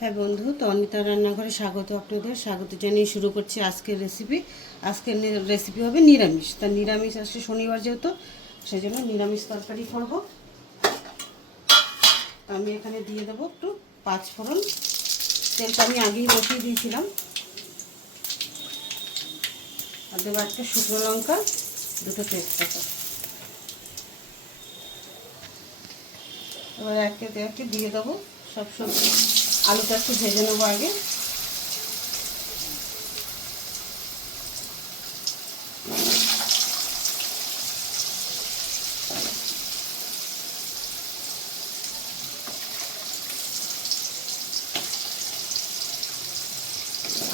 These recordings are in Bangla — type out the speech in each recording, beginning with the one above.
হ্যাঁ বন্ধু, তো অনিতা রান্নাঘরে স্বাগত জানিয়ে শুরু করছি আজকের রেসিপি। আজকের রেসিপি হবে নিরামিষ। তা নিরামিষ আজকে শনিবার যেহেতু, সেই জন্য নিরামিষ তরকারি করব। আমি এখানে দিয়ে দেবো একটু 5 ফোড়ন। তেলটা আমি আগেই বসিয়ে দিয়েছিলাম। আর দেবো একটা শুকনো লঙ্কা, 2টো তেজপাতা। এবার একে দিয়ে দেবো সব সবজি। আলুটা একটু ভেজে নেবো আগে।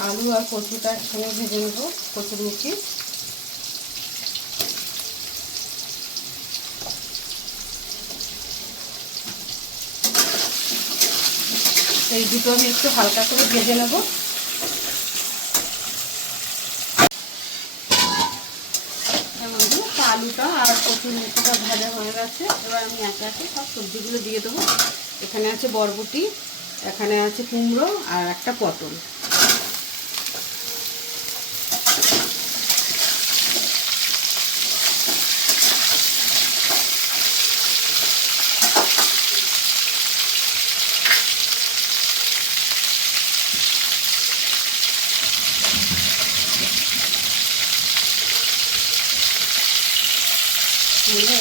আলু আর কচুটা একসঙ্গে ভেজে নেবো, কচুর মুখি। এই দুটো আমি একটু হালকা করে ভেজে নেবো। আলুটা আর কচুর মুখিটা ভাজা হয়ে গেছে। এবার আমি একে একে সব সবজিগুলো দিয়ে দেবো। এখানে আছে বরবটি, এখানে আছে কুমড়ো আর একটা পটল।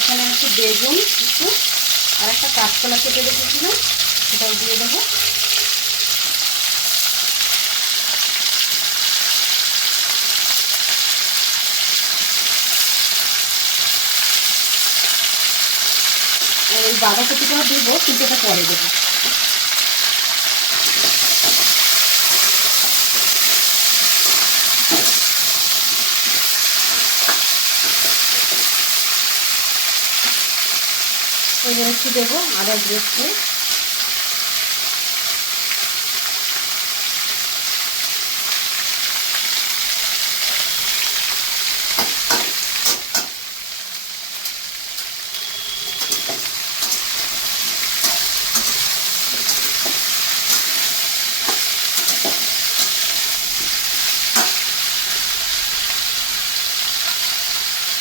এখানে আছে বেগুন একটু, আর একটা কাঁচকলা কেটে রেখেছিলাম, সেটাও দিয়ে দেবো। এই বাঁধাকপিটাও দিব, কিন্তু এটা পরে দেবো। এবার একটু দেবো আদা পেস্ট।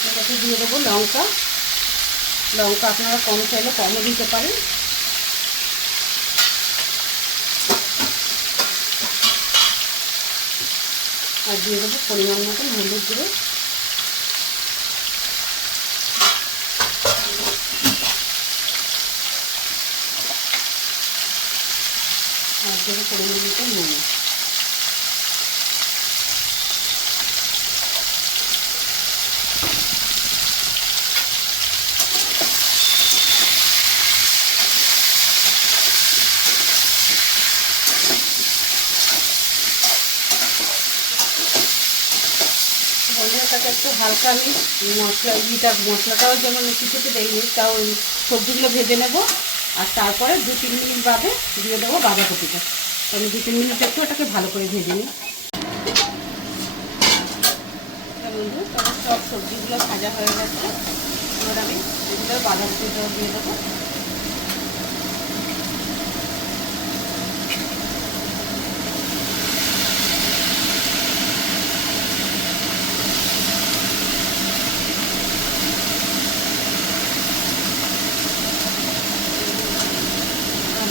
এটাকে দিয়ে দেবো লঙ্কা। লঙ্কা আপনারা কম চাইলে কমও দিতে পারেন। আর দিয়ে দেবো পরিমাণ মতন হলুদ গুঁড়ো। আর দেবো পরিমাণ মতন নুন। বন্ধুটাকে একটু হালকা আমি মশলাটাও যেমন কিছুতে দেয়নি, তাও সবজিগুলো ভেজে নেব। আর তারপরে 2-3 মিনিট বাদে দিয়ে দেবো বাঁধাকপিটা। আমি 2-3 মিনিট একটু ওটাকে ভালো করে ভেজে নিই। বন্ধু, তখন সব সবজিগুলো ভাজা হয়ে গেছে। এবার আমি এগুলো বাঁধাকপিটাও দিয়ে দেবো।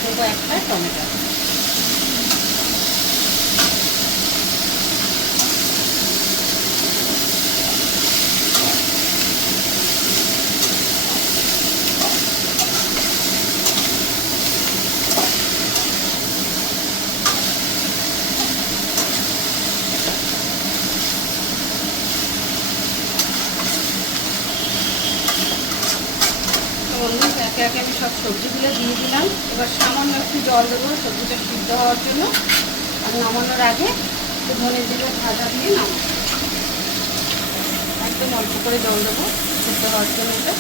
দেবো একটা টমেটো। একে একে আমি সব সবজিগুলো দিয়ে দিলাম। এবার সামান্য একটু জল দেবো সবজিটা সিদ্ধ হওয়ার জন্য। আর নামানোর আগে একটু ধনে জিরে ভাজা দিয়ে নামাবো। একদম অল্প করে জল দেবো সিদ্ধ হওয়ার জন্য। এটা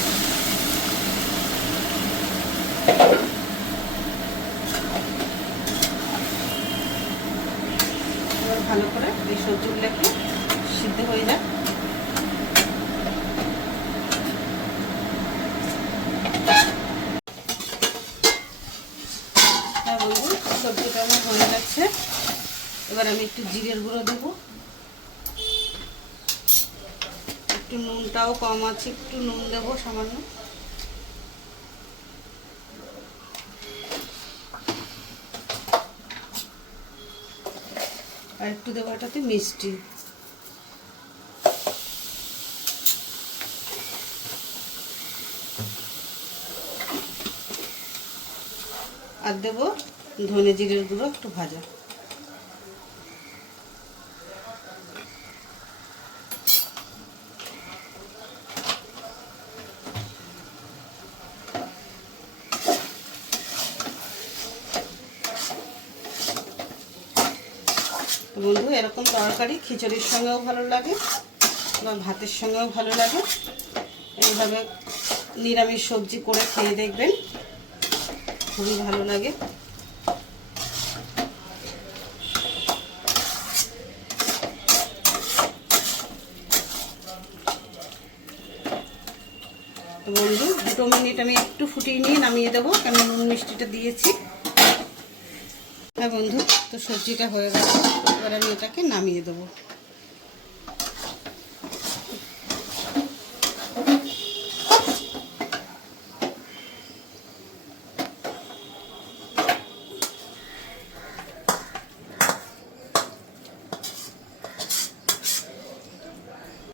এবার ভালো করে এই সবজিগুলো একটু সিদ্ধ হয়ে যায়। সবজিটা আমার হয়ে গেছে। এবার আমি একটু জিরের গুঁড়ো দেবো, একটু নুনটাও কম আছে, একটু নুন দেবো সামান্য, আর একটু দেবো এটাতে মিষ্টি, আর দেবো ধনে জিরের গুঁড়ো একটু ভাজা। বন্ধু এরকম তরকারি খিচুড়ির সঙ্গেও ভালো লাগে বা ভাতের সঙ্গেও ভালো লাগে। এইভাবে নিরামিষ সবজি করে খেয়ে দেখবেন, খুবই ভালো লাগে। তো বন্ধু 2 মিনিট আমি একটু ফুটিয়ে নিয়ে নামিয়ে দেবো, কেন নুন মিষ্টিটা দিয়েছি। হ্যাঁ বন্ধু, তো সবজিটা হয়ে গেছে, এবার আমি এটাকে নামিয়ে দেবো।